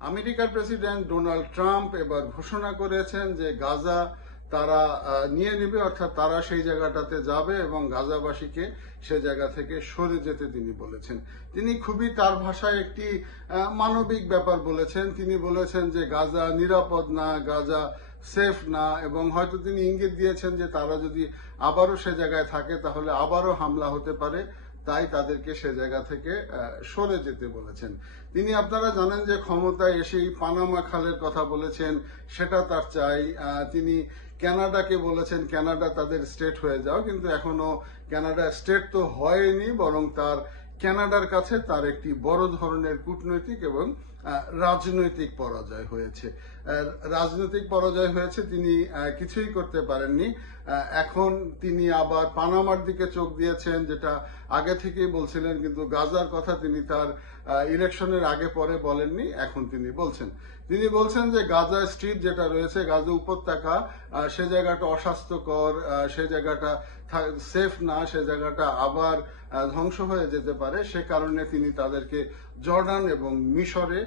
আমেরিকার president Donald Trump এবার ঘোষণা করেছেন যে গাজা তারা নিয়ে নেবে, অর্থাৎ তারা সেই জায়গাটাতে যাবে এবং গাজাবাসীকে সে জায়গা থেকে সরে যেতে তিনি বলেছেন। তিনি খুবই তার ভাষায় একটি মানবিক ব্যাপার বলেছেন। তিনি বলেছেন যে গাজা নিরাপদ না, গাজা সেফ না, এবং হয়তো তিনি ইঙ্গিত দিয়েছেন যে তারা যদি আবারও সে জায়গায় থাকে তাহলে আবারও হামলা হতে পারে, তাই তাদেরকে সে জায়গা থেকে সরে যেতে বলেছেন। তিনি, আপনারা জানেন যে ক্ষমতায় এসেই পানামা খালের কথা বলেছেন, সেটা তার চাই। তিনি কানাডাকে বলেছেন কানাডা তাদের স্টেট হয়ে যাও, কিন্তু এখনো কানাডা স্টেট তো হয়নি, বরং তার কানাডার কাছে তার একটি বড় ধরনের কূটনৈতিক এবং রাজনৈতিক পরাজয় হয়েছে। রাজনৈতিক পরাজয় হয়েছে, তিনি কিছুই করতে পারেননি। এখন তিনি আবার পানামার দিকে চোখ দিয়েছেন, যেটা আগে থেকেই বলছিলেন, কিন্তু গাজার কথা তিনি তার ইলেকশনের আগে পরে বলেননি, এখন তিনি বলছেন। তিনি বলছেন যে গাজা স্ট্রিপ যেটা রয়েছে, গাজা উপত্যকা, সে জায়গাটা অস্বাস্থ্যকর, সে জায়গাটা সেফ না, সে জায়গাটা আবার ধ্বংস হয়ে যেতে পারে। সে কারণে তিনি তাদেরকে জর্ডান এবং মিশরে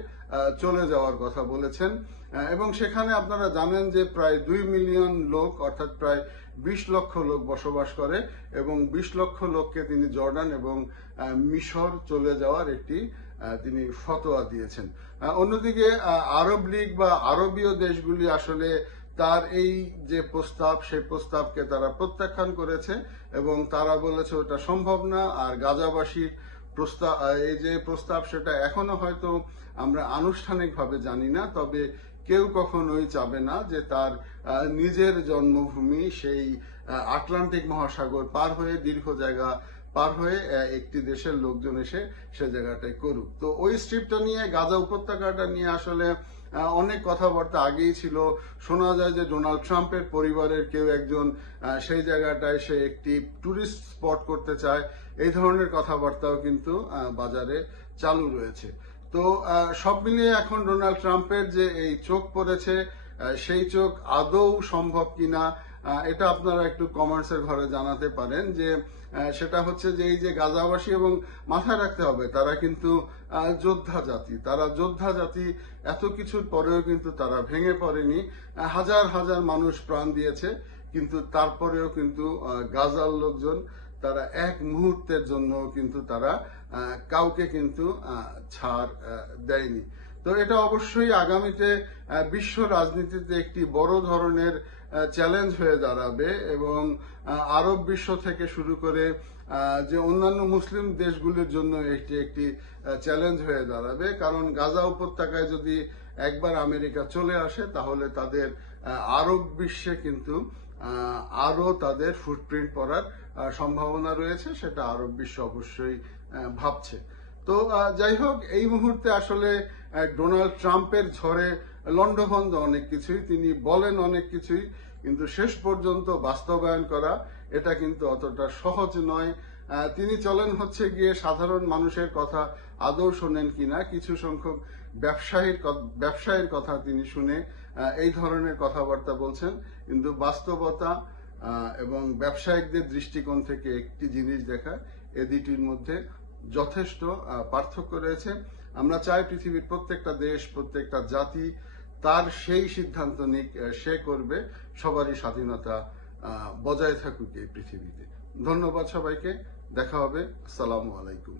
চলে যাওয়ার কথা বলেছেন। এবং সেখানে আপনারা জানেন যে প্রায় 2 মিলিয়ন লোক, অর্থাৎ প্রায় 20 লক্ষ লোক বসবাস করে, এবং 20 লক্ষ লোককে তিনি জর্ডান এবং মিশর চলে যাওয়ার একটি তিনি ফতোয়া দিয়েছেন। অন্যদিকে আরব লীগ বা আরবীয় দেশগুলি আসলে তার এই যে প্রস্তাব, সেই প্রস্তাবকে তারা প্রত্যাখ্যান করেছে এবং তারা বলেছে ওটা সম্ভব না। আর গাজাবাসীর প্রস্তাব, এই যে প্রস্তাব, সেটা এখনো হয়তো আমরা আনুষ্ঠানিকভাবে জানি না, তবে কেউ কখনোই চাবে না যে তার নিজের জন্মভূমি সেই আটলান্টিক মহাসাগর পার হয়ে, দীর্ঘ জায়গা পার হয়ে একটি দেশের লোকজন এসে সে জায়গাটায় করুক। তো ওই স্ট্রিপটা নিয়ে, গাজা উপত্যকাটা নিয়ে আসলে অনেক কথাবার্তা আগেই ছিল। শোনা যায় যে ডোনাল্ড ট্রাম্পের পরিবারের কেউ একজন সেই জায়গাটায় সে একটি টুরিস্ট স্পট করতে চায়, এই ধরনের কথাবার্তাও কিন্তু বাজারে চালু রয়েছে। তো সব মিলিয়ে এখন ডোনাল্ড ট্রাম্পের যে এই চোখ পড়েছে, সেই চোখ আদৌ সম্ভব কিনা এটা আপনারা একটু কমেন্টসের ঘরে জানাতে পারেন। যে সেটা হচ্ছে যে এই যে গাজাবাসী, এবং মাথায় রাখতে হবে তারা কিন্তু যোদ্ধা জাতি, তারা যোদ্ধা জাতি, এত কিছুর পরেও কিন্তু তারা ভেঙে পড়েনি। হাজার হাজার মানুষ প্রাণ দিয়েছে, কিন্তু তারপরেও কিন্তু গাজার লোকজন তারা এক মুহূর্তের জন্য কিন্তু তারা কাউকে কিন্তু ছাড় দেয়নি। তো এটা অবশ্যই আগামীতে বিশ্ব রাজনীতিতে একটি বড় ধরনের চ্যালেঞ্জ হয়ে দাঁড়াবে, এবং আরব বিশ্ব থেকে শুরু করে যে অন্যান্য মুসলিম দেশগুলির জন্য এটি একটি চ্যালেঞ্জ হয়ে দাঁড়াবে। কারণ গাজা উপত্যকায় যদি একবার আমেরিকা চলে আসে, তাহলে তাদের আরব বিশ্বে কিন্তু আরো তাদের ফুটপ্রিন্ট পড়ার সম্ভাবনা রয়েছে, সেটা আরব বিশ্ব অবশ্যই ভাবছে। তো যাই হোক, এই মুহূর্তে আসলে ডোনাল্ড ট্রাম্পের ঝড়ে লন্ডভন্ড অনেক কিছুই, তিনি বলেন অনেক কিছুই, কিন্তু শেষ পর্যন্ত বাস্তবায়ন করা এটা কিন্তু অতটা সহজ নয়। তিনি চলেন হচ্ছে গিয়ে সাধারণ মানুষের কথা আদৌ শোনেন কিনা, কিছু সংখ্যক ব্যবসায়ীর কথা তিনি শুনে এই ধরনের কথাবার্তা বলছেন, কিন্তু বাস্তবতা এবং ব্যবসায়িকদের দৃষ্টিকোণ থেকে একটি জিনিস দেখা, এ দুটির মধ্যে যথেষ্ট পার্থক্য রয়েছে। আমরা চাই পৃথিবীর প্রত্যেকটা দেশ, প্রত্যেকটা জাতি তার সেই সিদ্ধান্ত নিক, সে করবে, সবারই স্বাধীনতা বজায় থাকুক এই পৃথিবীতে। ধন্যবাদ সবাইকে, দেখা হবে। আসসালামু আলাইকুম।